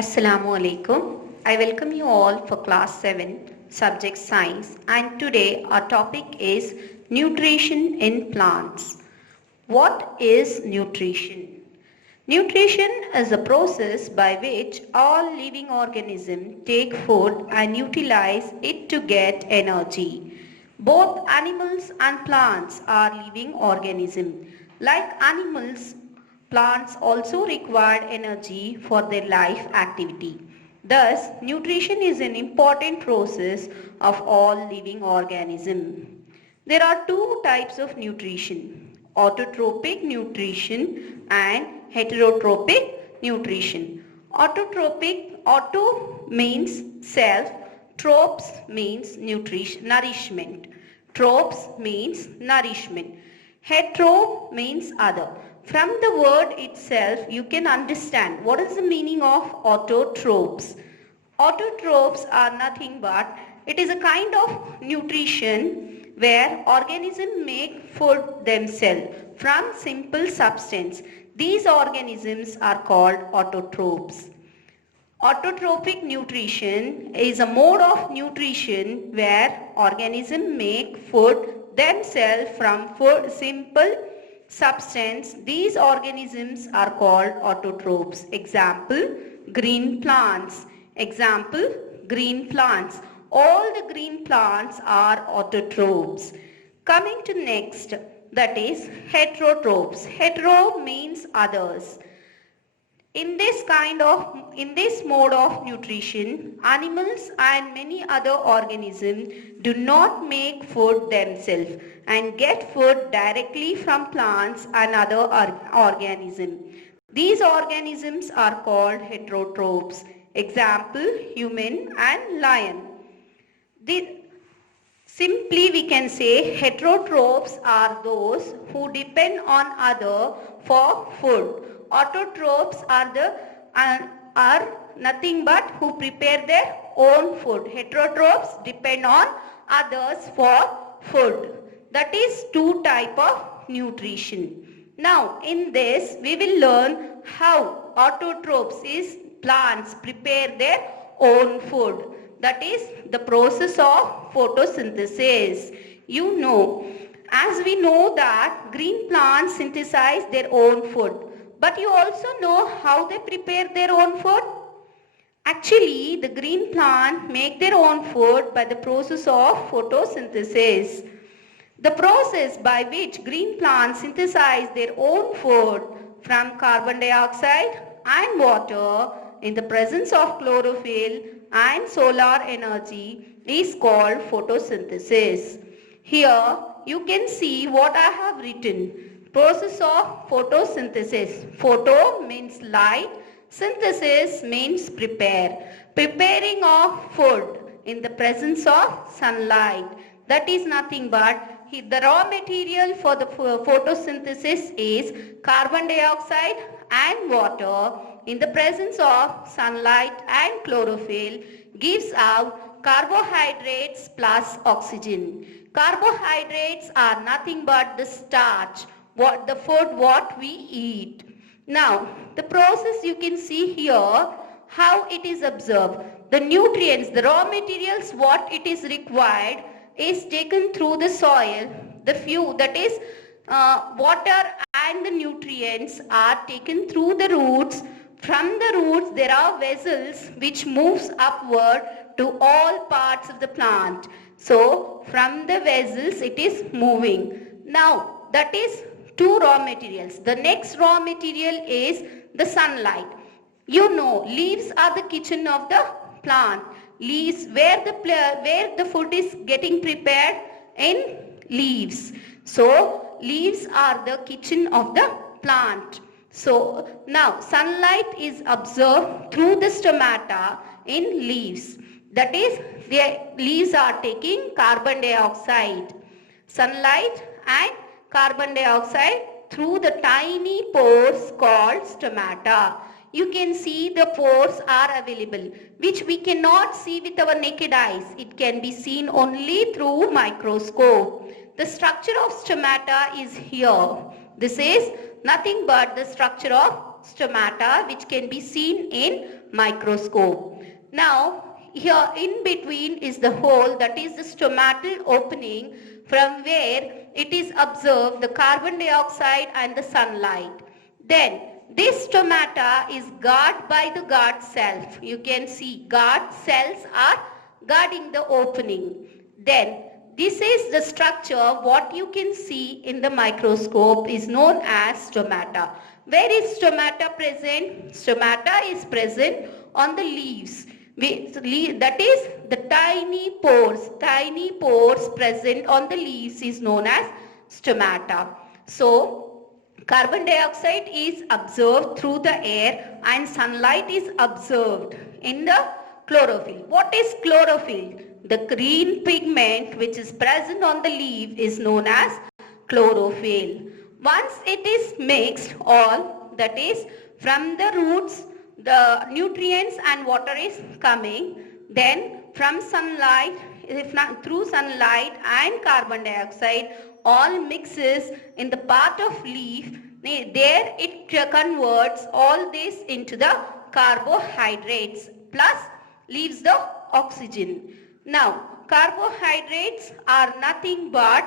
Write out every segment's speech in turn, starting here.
Assalamu alaikum. I welcome you all for class 7 subject science, and today our topic is nutrition in plants. What is nutrition? Nutrition is a process by which all living organisms take food and utilize it to get energy. Both animals and plants are living organisms. Like animals, plants also require energy for their life activity. Thus, nutrition is an important process of all living organisms. There are two types of nutrition: autotrophic nutrition and heterotropic nutrition. Auto means self, tropes means nourishment. Tropes means nourishment. Hetero means other. From the word itself, you can understand what is the meaning of autotropes. Autotropes are nothing but it is a kind of nutrition where organisms make food themselves from simple substance. These organisms are called autotropes. Autotrophic nutrition is a mode of nutrition where organisms make food themselves from simple substance. These organisms are called autotropes. Example, green plants. Example, green plants. All the green plants are autotropes. Coming to next, that is heterotrophs. Hetero means others. In this mode of nutrition, animals and many other organisms do not make food themselves and get food directly from plants and other organisms. These organisms are called heterotrophs. Example, human and lion. Simply we can say heterotrophs are those who depend on other for food. Autotrophs are nothing but who prepare their own food. Heterotrophs depend on others for food. That is two type of nutrition. Now in this we will learn how autotrophs is plants prepare their own food. That is the process of photosynthesis. You know, as we know that green plants synthesize their own food. But you also know how they prepare their own food? Actually, the green plant make their own food by the process of photosynthesis. The process by which green plants synthesize their own food from carbon dioxide and water in the presence of chlorophyll and solar energy is called photosynthesis. Here you can see what I have written. Process of photosynthesis. Photo means light. Synthesis means prepare. Preparing of food in the presence of sunlight. That is nothing but the raw material for the photosynthesis is carbon dioxide and water in the presence of sunlight and chlorophyll gives out carbohydrates plus oxygen. Carbohydrates are nothing but the starch, the food what we eat. Now the process you can see here how it is observed. The nutrients, the raw materials what it is required is taken through the soil. The few that is water and the nutrients are taken through the roots. From the roots there are vessels which moves upward to all parts of the plant. So from the vessels it is moving. Now that is two raw materials. The next raw material is the sunlight. You know, leaves are the kitchen of the plant. Leaves where the food is getting prepared in leaves. So leaves are the kitchen of the plant. So now sunlight is observed through the stomata in leaves. That is, the leaves are taking carbon dioxide. Sunlight and carbon dioxide through the tiny pores called stomata. You can see the pores are available which we cannot see with our naked eyes. It can be seen only through microscope. The structure of stomata is here. This is nothing but the structure of stomata which can be seen in microscope. Now here in between is the hole, that is the stomatal opening, from where it is observed the carbon dioxide and the sunlight. Then this stomata is guarded by the guard cells. You can see guard cells are guarding the opening. Then this is the structure what you can see in the microscope is known as stomata. Where is stomata present? Stomata is present on the leaves. That is the tiny pores present on the leaves is known as stomata. So carbon dioxide is absorbed through the air and sunlight is observed in the chlorophyll. What is chlorophyll? The green pigment which is present on the leaf is known as chlorophyll. Once it is mixed all, that is from the roots the nutrients and water is coming, then from sunlight, through sunlight and carbon dioxide all mixes in the part of leaf, there it converts all this into the carbohydrates plus leaves the oxygen. Now carbohydrates are nothing but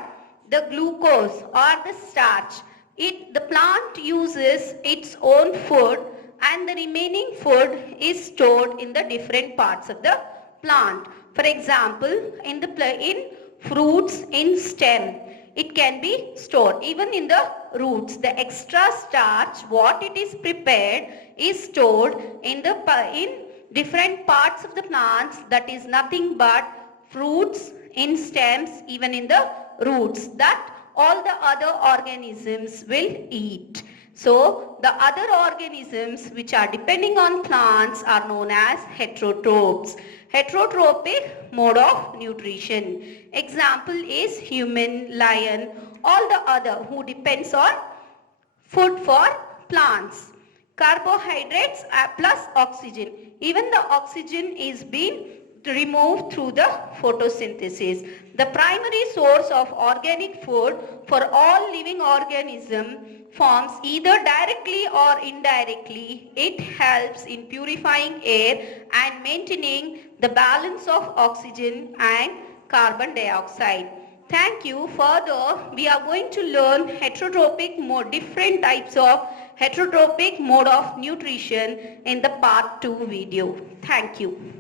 the glucose or the starch. The plant uses its own food and the remaining food is stored in the different parts of the plant. For example, in fruits, in stem, it can be stored. Even in the roots, the extra starch what it is prepared is stored in different parts of the plants, that is nothing but fruits, in stems, even in the roots, that all the other organisms will eat. So the other organisms which are depending on plants are known as heterotrophs. Heterotrophic mode of nutrition. Example is human, lion, all the other who depends on food for plants. Carbohydrates plus oxygen. Even the oxygen is being removed through the photosynthesis. The primary source of organic food for all living organisms forms either directly or indirectly. It helps in purifying air and maintaining the balance of oxygen and carbon dioxide. Thank you. Further, we are going to learn different types of heterotrophic mode of nutrition in the part 2 video. Thank you.